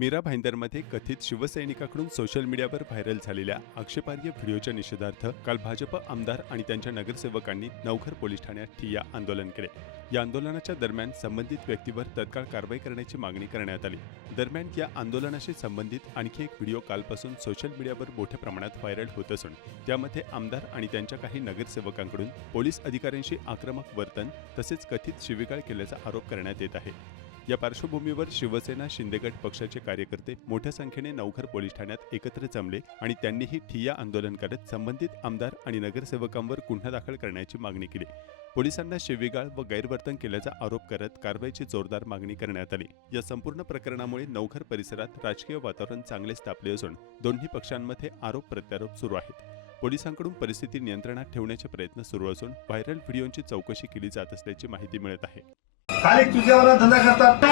मीरा भाईंदरमध्ये कथित शिवसैनिकाकडून सोशल मीडियावर व्हायरल झालेल्या आक्षेपार्ह व्हिडिओच्या निषेधार्थ काल भाजप आमदार आणि त्यांच्या नगरसेवकांनी नवघर पोलीस ठाण्यात ठिय्या आंदोलन केले। या आंदोलनाच्या दरम्यान संबंधित व्यक्तीवर तत्काळ कारवाई करण्याची मागणी करण्यात आली। दरम्यान या आंदोलनाशी संबंधित आणखी एक व्हिडिओ कालपासून सोशल मीडियावर मोठ्या प्रमाणात व्हायरल होत असून त्यामध्ये आमदार आणि त्यांच्या काही नगरसेवकांकडून पोलीस अधिकाऱ्यांशी आक्रमक वर्तन तसेच कथित शिवीगाळ केल्याचा आरोप करण्यात येत आहे। या पार्श्वभूमीवर शिवसेना शिंदेगड पक्षाचे कार्यकर्ते मोठ्या संख्येने नवघर पोलीस ठाण्यात एकत्र जमले आणि त्यांनीही ठिय्या आंदोलन करत संबंधित आमदार आणि नगरसेवकांवर गुन्हा दाखल करण्याची मागणी केली। पोलिसांना शिवीगाळ व गैरवर्तन केल्याचा आरोप करत कारवाईची जोरदार मागणी करण्यात आली। या संपूर्ण प्रकरणामुळे नवघर परिसरात राजकीय वातावरण चांगलेच तापले असून दोन्ही पक्षांमध्ये आरोप प्रत्यारोप सुरू आहेत। पोलिसांकडून परिस्थिती नियंत्रणात ठेवण्याचे प्रयत्न सुरू असून व्हायरल व्हिडिओची चौकशी केली जात असल्याची माहिती मिळत आहे। खाली तुझ्यावर धंदा करतात,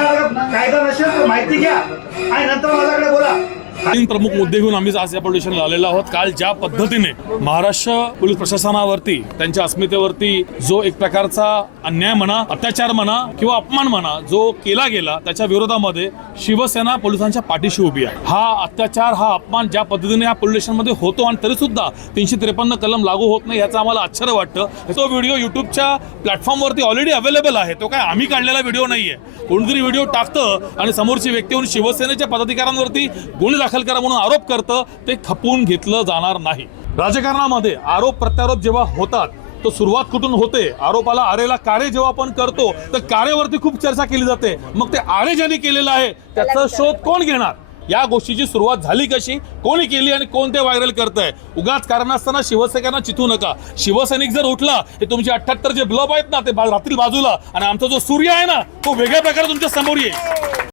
कायदा नसेल तर माहिती घ्या आणि नंतर माझ्याकडे बोला। तीन प्रमुख मुद्दे घेऊन आम्ही आज या पोलीस स्टेशनला आलेलो आहोत। काल ज्या पद्धतीने महाराष्ट्र पोलीस प्रशासनावरती त्यांच्या अस्मितेवरती जो एक प्रकारचा अन्याय म्हणा, अत्याचार म्हणा किंवा अपमान म्हणा जो केला गेला त्याच्या विरोधामध्ये शिवसेना पोलिसांच्या पाठीशी उभी आहे। हा अत्याचार हा अपमान ज्या पद्धतीने या पोलीस स्टेशनमध्ये होतो आणि तरी सुद्धा 353 कलम लागू होत नाही याचं आम्हाला आश्चर्य वाटतं। तो व्हिडिओ युट्यूबच्या प्लॅटफॉर्मवरती ऑलरेडी अवेलेबल आहे, तो काय आम्ही काढलेला व्हिडिओ नाहीये। कोणतरी व्हिडिओ टाकतं आणि समोरची व्यक्ती होऊन शिवसेनेच्या पदाधिकाऱ्यांवरती गुन्हे दाखल करा म्हणून आरोप करतं, ते खपवून घेतलं जाणार नाही। राजकारणामध्ये आरोप प्रत्यारोप जेव्हा होतात तो सुरुवात कुठून होते, आरोपाला आरेला कारे जेव्हा आपण करतो तर कारेवरती खूप चर्चा केली जाते, मग ते आरे ज्यांनी केलेलं आहे त्याचा शोध कोण घेणार? या गोष्टीची सुरुवात झाली कशी, कोणी केली आणि कोण ते व्हायरल करतंय? उगाच कारण असताना शिवसैनिकांना चिथू नका। शिवसैनिक जर उठला हे तुमचे 78 जे ब्लब आहेत ना ते रात्री बाजूला आणि आमचा जो सूर्य आहे ना तो वेगळ्या प्रकारे तुमच्या समोर येईल।